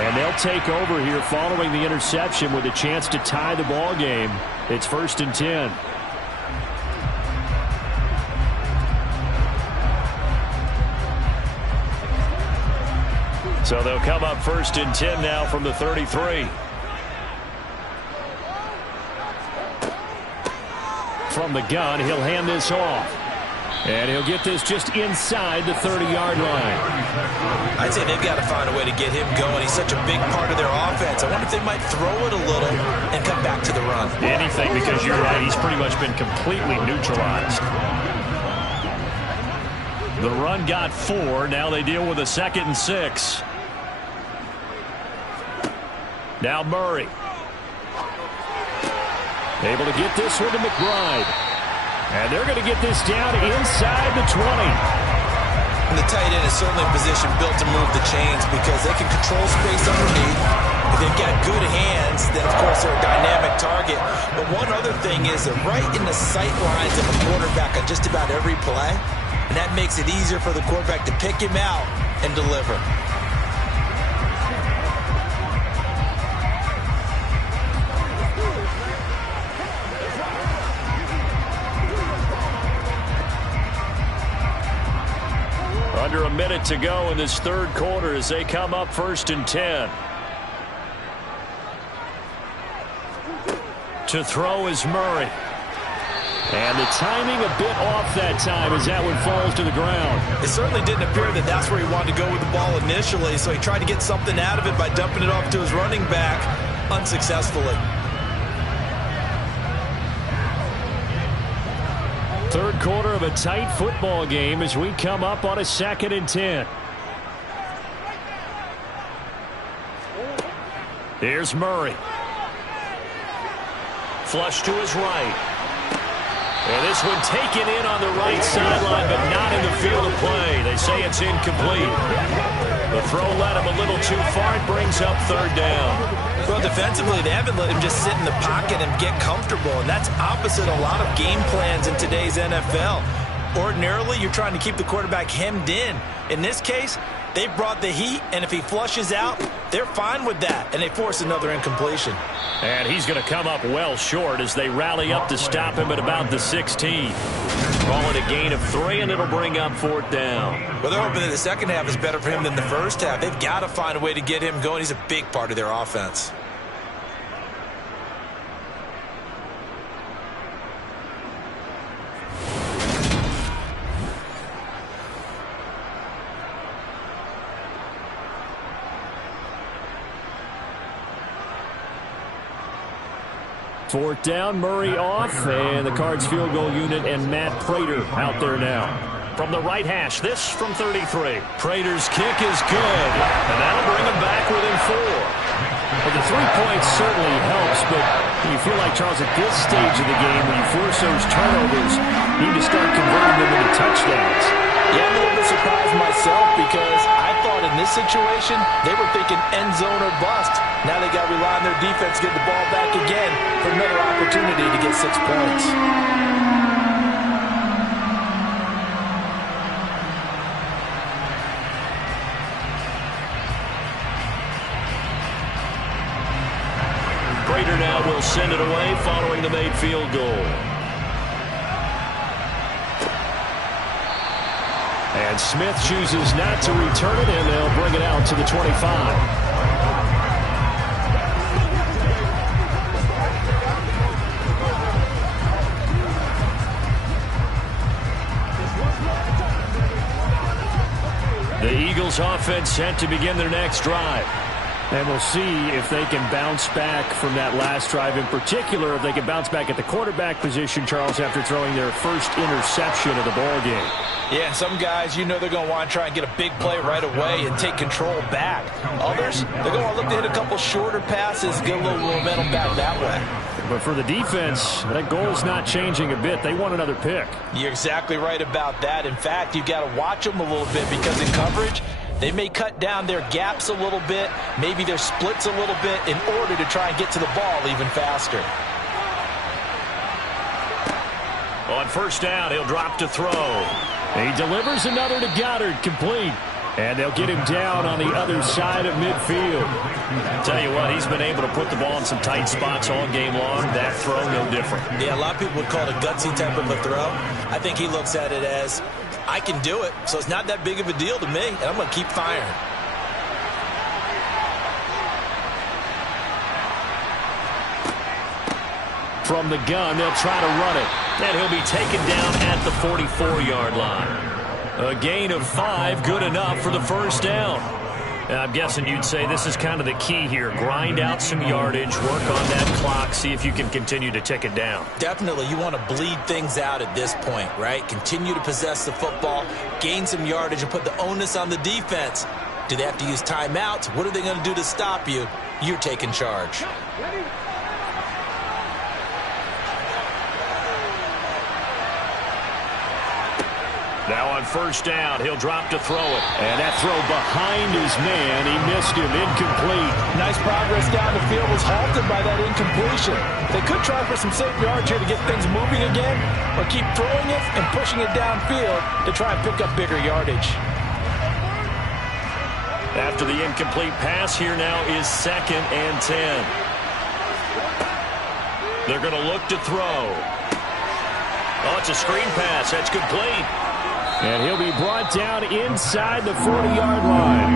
And they'll take over here following the interception with a chance to tie the ball game. It's 1st and 10. So they'll come up 1st and 10 now from the 33. From the gun, he'll hand this off. And he'll get this just inside the 30-yard line. I'd say they've got to find a way to get him going. He's such a big part of their offense. I wonder if they might throw it a little and come back to the run. Anything, because you're right. He's pretty much been completely neutralized. The run got 4. Now they deal with a 2nd and 6. Now Murray. Able to get this one to McBride. And they're going to get this down inside the 20. And the tight end is certainly in position built to move the chains because they can control space underneath. If they've got good hands, then of course they're a dynamic target. But one other thing is they're right in the sight lines of a quarterback on just about every play. And that makes it easier for the quarterback to pick him out and deliver. Under a minute to go in this 3rd quarter as they come up 1st and 10. To throw is Murray. And the timing a bit off that time as that one falls to the ground. It certainly didn't appear that that's where he wanted to go with the ball initially, so he tried to get something out of it by dumping it off to his running back unsuccessfully. 3rd quarter of a tight football game as we come up on a 2nd and 10. Here's Murray. Flush to his right. And this one taken in on the right sideline, but not in the field of play. They say it's incomplete. The throw led him a little too far. It brings up 3rd down. Well, defensively, they haven't let him just sit in the pocket and get comfortable, and that's opposite a lot of game plans in today's NFL. Ordinarily, you're trying to keep the quarterback hemmed in. In this case, they brought the heat, and if he flushes out, they're fine with that, and they force another incompletion. And he's going to come up well short as they rally up to stop him at about the 16. Call it a gain of 3, and it'll bring up 4th down. Well, they're hoping that the second half is better for him than the first half. They've got to find a way to get him going. He's a big part of their offense. Fourth down, Murray off, and the Cards field goal unit and Matt Prater out there now. From the right hash, this from 33. Prater's kick is good, and that'll bring him back within 4. Well, the 3 points certainly helps, but you feel like, Charles, at this stage of the game, when you force those turnovers, you need to start converting them into touchdowns. Yeah, I'm a little bit surprised myself because I thought in this situation, they were thinking end zone or bust. Now they got to rely on their defense to get the ball back again for another opportunity to get 6 points. Prater now will send it away following the made field goal. And Smith chooses not to return it, and they'll bring it out to the 25. The Eagles offense set to begin their next drive. And we'll see if they can bounce back from that last drive, in particular, if they can bounce back at the quarterback position, Charles, after throwing their first interception of the ball game. Yeah, and some guys, you know they're going to want to try and get a big play right away and take control back. Others, they're going to look to hit a couple shorter passes, get a little momentum back that way. But for the defense, that goal's not changing a bit. They want another pick. You're exactly right about that. In fact, you've got to watch them a little bit because in coverage, they may cut down their gaps a little bit, maybe their splits a little bit in order to try and get to the ball even faster. On first down, he'll drop to throw. He delivers another to Goddard, complete. And they'll get him down on the other side of midfield. Tell you what, he's been able to put the ball in some tight spots all game long. That throw, no different. Yeah, a lot of people would call it a gutsy type of a throw. I think he looks at it as, I can do it, so it's not that big of a deal to me, and I'm going to keep firing. From the gun, they'll try to run it. And he'll be taken down at the 44-yard line. A gain of 5, good enough for the first down. I'm guessing you'd say this is kind of the key here. Grind out some yardage, work on that clock, see if you can continue to tick it down. Definitely, you want to bleed things out at this point, right? Continue to possess the football, gain some yardage, and put the onus on the defense. Do they have to use timeouts? What are they going to do to stop you? You're taking charge. Now on first down, he'll drop to throw it. And that throw behind his man, he missed him, incomplete. Nice progress down the field, was halted by that incompletion. They could try for some safe yards here to get things moving again, or keep throwing it and pushing it downfield to try and pick up bigger yardage. After the incomplete pass, here now is 2nd and 10. They're going to look to throw. Oh, it's a screen pass. That's complete. And he'll be brought down inside the 40-yard line.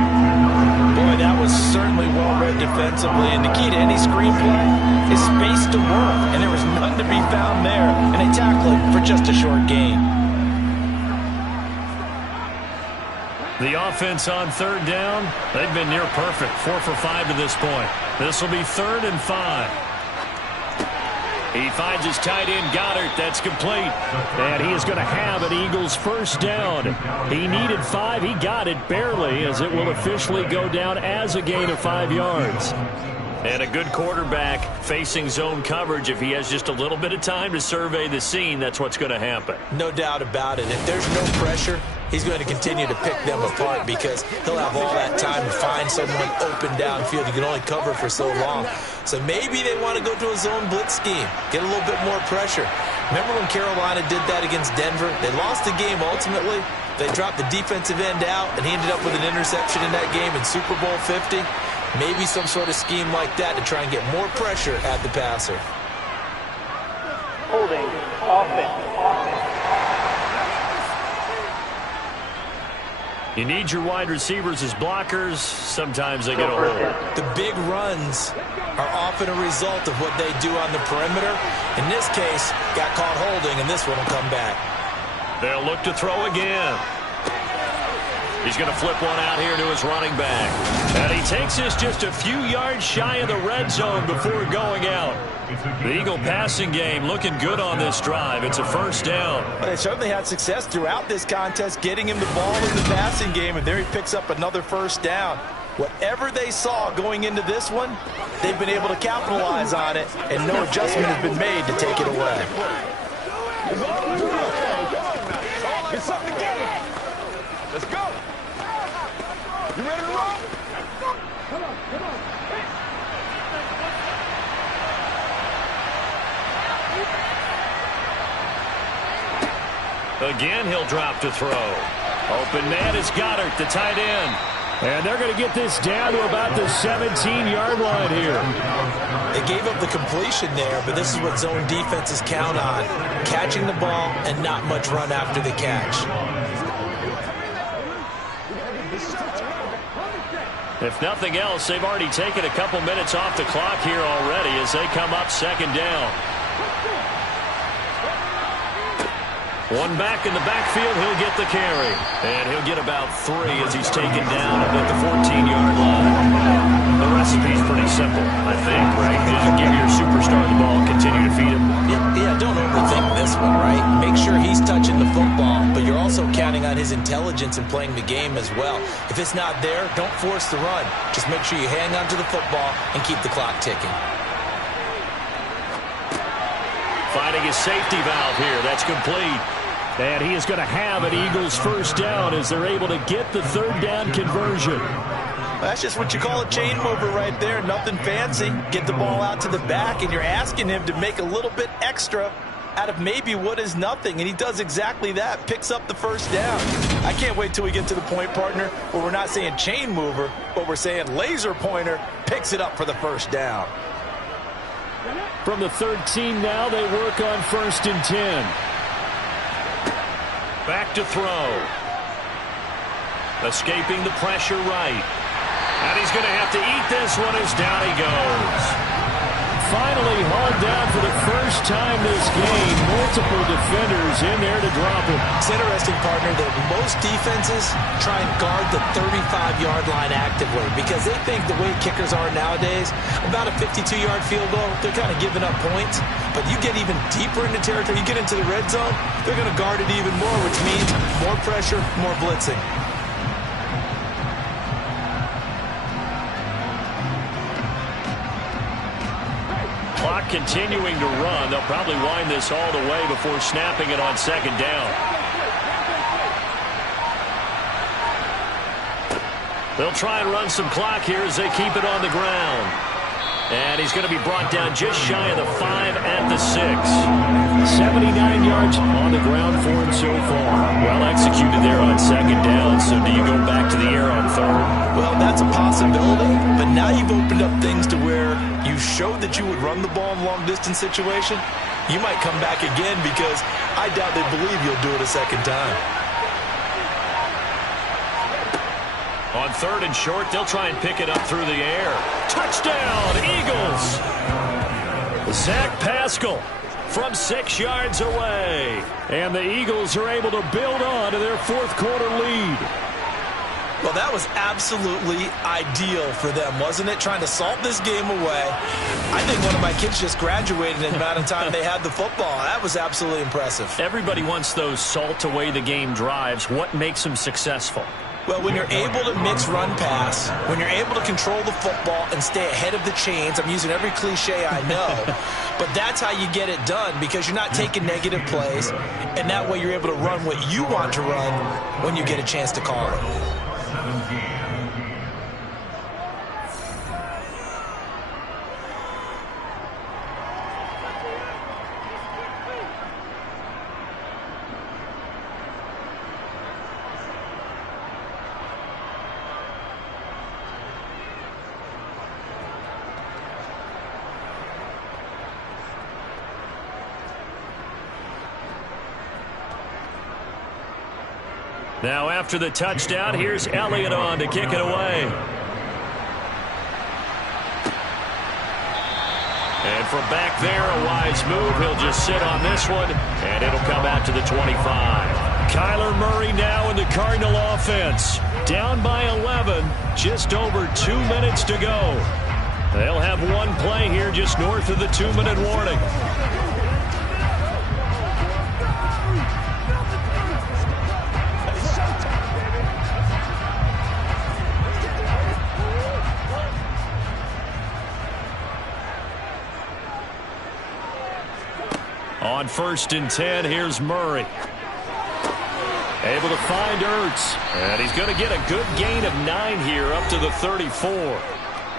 Boy, that was certainly well-read defensively. And the key to any screenplay is space to work. And there was none to be found there. And they tackle it for just a short gain. The offense on third down, they've been near perfect. 4 for 5 to this point. This will be 3rd and 5. He finds his tight end, Goddard. That's complete. And he is going to have an Eagles first down. He needed 5. He got it barely, as it will officially go down as a gain of 5 yards. And a good quarterback facing zone coverage. If he has just a little bit of time to survey the scene, that's what's going to happen. No doubt about it. If there's no pressure, he's going to continue to pick them apart because he'll have all that time to find someone open downfield. You can only cover for so long. So maybe they want to go to a zone blitz scheme, get a little bit more pressure. Remember when Carolina did that against Denver? They lost the game ultimately. They dropped the defensive end out, and he ended up with an interception in that game in Super Bowl 50. Maybe some sort of scheme like that to try and get more pressure at the passer. Holding offense. You need your wide receivers as blockers. Sometimes they get a hold. The big runs are often a result of what they do on the perimeter. In this case, got caught holding, and this one will come back. They'll look to throw again. He's going to flip one out here to his running back. And he takes this just a few yards shy of the red zone before going out. The Eagle passing game looking good on this drive. It's a first down. Well, they certainly had success throughout this contest, getting him the ball in the passing game, and there he picks up another first down. Whatever they saw going into this one, they've been able to capitalize on it, and no adjustment has been made to take it away. Get something together. Let's go. You ready to roll? Come on. Again, he'll drop to throw. Open man is Goddard, the tight end. And they're going to get this down to about the 17-yard line here. They gave up the completion there, but this is what zone defenses count on. Catching the ball and not much run after the catch. If nothing else, they've already taken a couple minutes off the clock here already as they come up second down. One back in the backfield, he'll get the carry. And he'll get about 3 as he's taken down at the 14-yard line. The recipe's pretty simple, I think, right? You just give your superstar the ball, continue to feed him. Yeah, don't overthink this one, right? Make sure he's touching the football, but you're also counting on his intelligence in playing the game as well. If it's not there, don't force the run. Just make sure you hang on to the football and keep the clock ticking. Finding his safety valve here. That's complete. And he is going to have an Eagles first down as they're able to get the third down conversion. That's just what you call a chain mover right there. Nothing fancy. Get the ball out to the back, and you're asking him to make a little bit extra out of maybe what is nothing. And he does exactly that. Picks up the first down. I can't wait till we get to the point, partner, where we're not saying chain mover, but we're saying laser pointer picks it up for the first down. From the 13 now, they work on 1st and 10. Back to throw. Escaping the pressure right. And he's going to have to eat this one as down he goes. Finally hauled down for the first time this game. Multiple defenders in there to drop him. It's interesting, partner, that most defenses try and guard the 35-yard line actively because they think the way kickers are nowadays, about a 52-yard field goal, they're kind of giving up points. But you get even deeper into territory, you get into the red zone, they're going to guard it even more, which means more pressure, more blitzing. Clock continuing to run. They'll probably wind this all the way before snapping it on second down. They'll try and run some clock here as they keep it on the ground. And he's going to be brought down just shy of the 5 at the 6. 79 yards on the ground for him so far. Well executed there on second down. So do you go back to the air on third? Well, that's a possibility. But now you've opened up things to where you showed that you would run the ball in long-distance situation. You might come back again because I doubt they believe you'll do it a second time. On 3rd and short, they'll try and pick it up through the air. Touchdown, Eagles! Zach Pascal from 6 yards away. And the Eagles are able to build on to their 4th quarter lead. Well, that was absolutely ideal for them, wasn't it? Trying to salt this game away. I think one of my kids just graduated in the amount of time they had the football. That was absolutely impressive. Everybody wants those salt away the game drives. What makes them successful? Well, when you're able to mix run-pass, when you're able to control the football and stay ahead of the chains, I'm using every cliche I know, but that's how you get it done because you're not taking negative plays, and that way you're able to run what you want to run when you get a chance to call it. Now after the touchdown, here's Elliott on to kick it away. And from back there, a wise move. He'll just sit on this one, and it'll come out to the 25. Kyler Murray now in the Cardinal offense. Down by 11, just over 2 minutes to go. They'll have one play here just north of the 2-minute warning. On 1st and 10, here's Murray. Able to find Ertz. And he's going to get a good gain of 9 here up to the 34.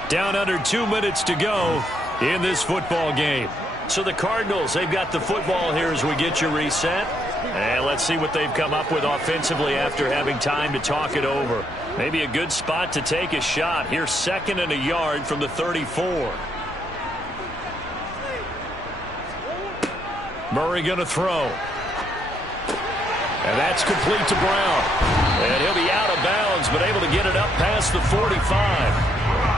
Down under 2 minutes to go in this football game. So the Cardinals, they've got the football here as we get you reset. And let's see what they've come up with offensively after having time to talk it over. Maybe a good spot to take a shot. Here's 2nd and a yard from the 34. Murray going to throw. And that's complete to Brown. And he'll be out of bounds, but able to get it up past the 45.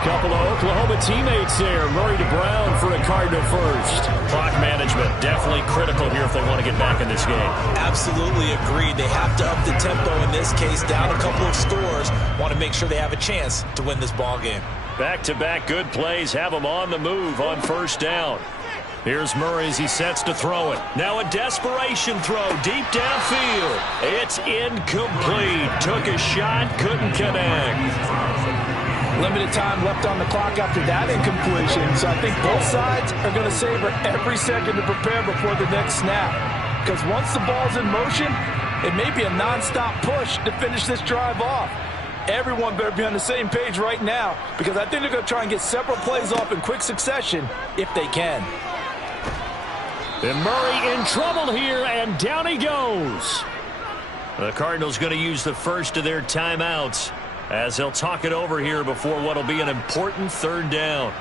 Couple of Oklahoma teammates there. Murray to Brown for a Cardinal first. Clock management definitely critical here if they want to get back in this game. Absolutely agreed. They have to up the tempo in this case. Down a couple of scores. Want to make sure they have a chance to win this ball game. Back-to-back good plays have them on the move on 1st down. Here's Murray as he sets to throw it. Now a desperation throw deep downfield. It's incomplete. Took a shot, couldn't connect. Limited time left on the clock after that incompletion, so I think both sides are going to savor every second to prepare before the next snap. Because once the ball's in motion, it may be a nonstop push to finish this drive off. Everyone better be on the same page right now, because I think they're going to try and get several plays off in quick succession if they can. And Murray in trouble here, and down he goes. The Cardinals going to use the first of their timeouts as they'll talk it over here before what will be an important 3rd down.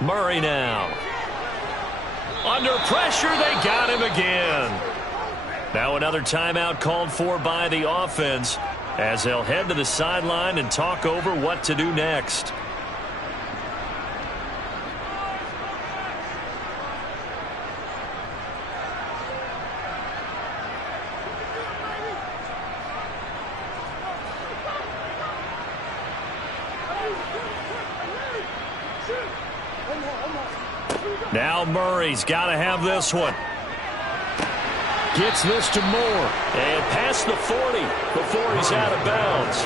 Murray now. Under pressure, they got him again. Now another timeout called for by the offense as they'll head to the sideline and talk over what to do next. Now Murray's got to have this one. Gets this to Moore. And past the 40 before he's out of bounds.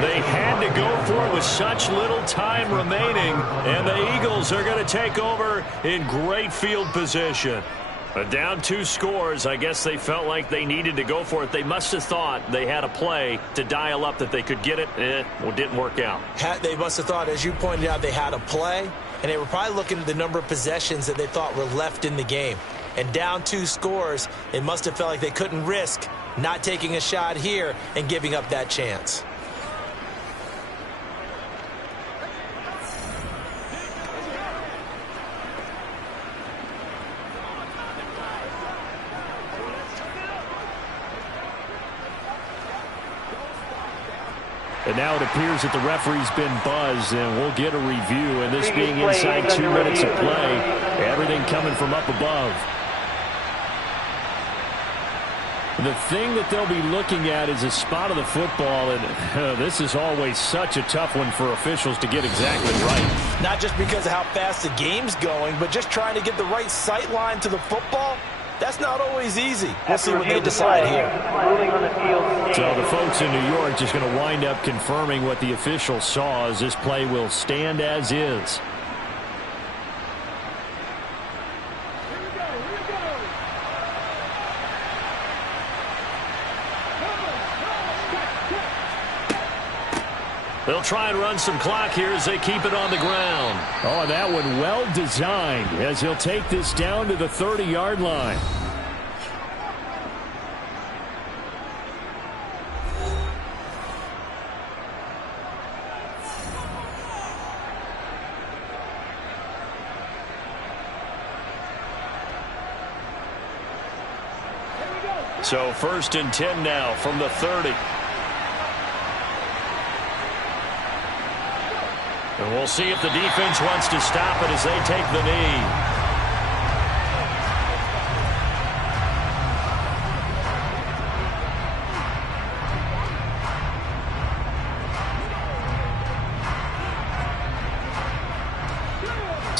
They had to go for it with such little time remaining. And the Eagles are going to take over in great field position. But down 2 scores, I guess they felt like they needed to go for it. They must have thought they had a play to dial up that they could get it. Well, it didn't work out. They must have thought, as you pointed out, they had a play. And they were probably looking at the number of possessions that they thought were left in the game. And down 2 scores, it must have felt like they couldn't risk not taking a shot here and giving up that chance. And now it appears that the referee's been buzzed, and we'll get a review. And this being inside 2 minutes of play, everything coming from up above. The thing that they'll be looking at is a spot of the football, and this is always such a tough one for officials to get exactly right. Not just because of how fast the game's going, but just trying to get the right sight line to the football. That's not always easy. We'll see what they decide here. So the folks in New York just going to wind up confirming what the official saw, as this play will stand as is. They'll try and run some clock here as they keep it on the ground. Oh, that one well designed as he'll take this down to the 30-yard line. So 1st and 10 now from the 30. And we'll see if the defense wants to stop it as they take the knee.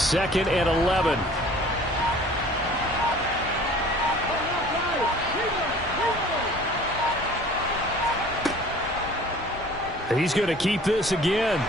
2nd and 11. He's going to keep this again.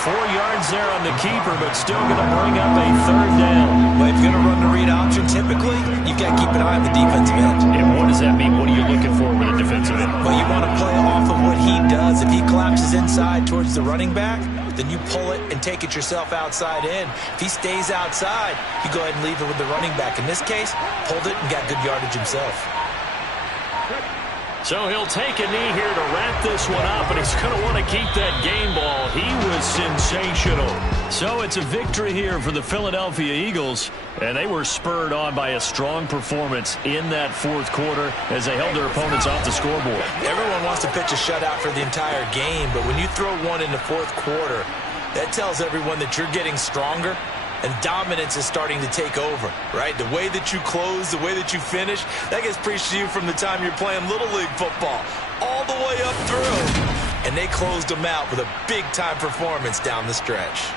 4 yards there on the keeper, but still going to bring up a 3rd down. Well, if you're going to run the read option, typically, you've got to keep an eye on the defensive end. And what does that mean? What are you looking for with a defensive end? Well, you want to play off of what he does. If he collapses inside towards the running back, then you pull it and take it yourself outside in. If he stays outside, you go ahead and leave it with the running back. In this case, pulled it and got good yardage himself. So he'll take a knee here to wrap this one up, and he's going to want to keep that game ball. He was sensational. So it's a victory here for the Philadelphia Eagles, and they were spurred on by a strong performance in that 4th quarter as they held their opponents off the scoreboard. Everyone wants to pitch a shutout for the entire game, but when you throw one in the 4th quarter, that tells everyone that you're getting stronger. And dominance is starting to take over, right? The way that you close, the way that you finish, that gets preached to you from the time you're playing Little League football all the way up through. And they closed them out with a big-time performance down the stretch.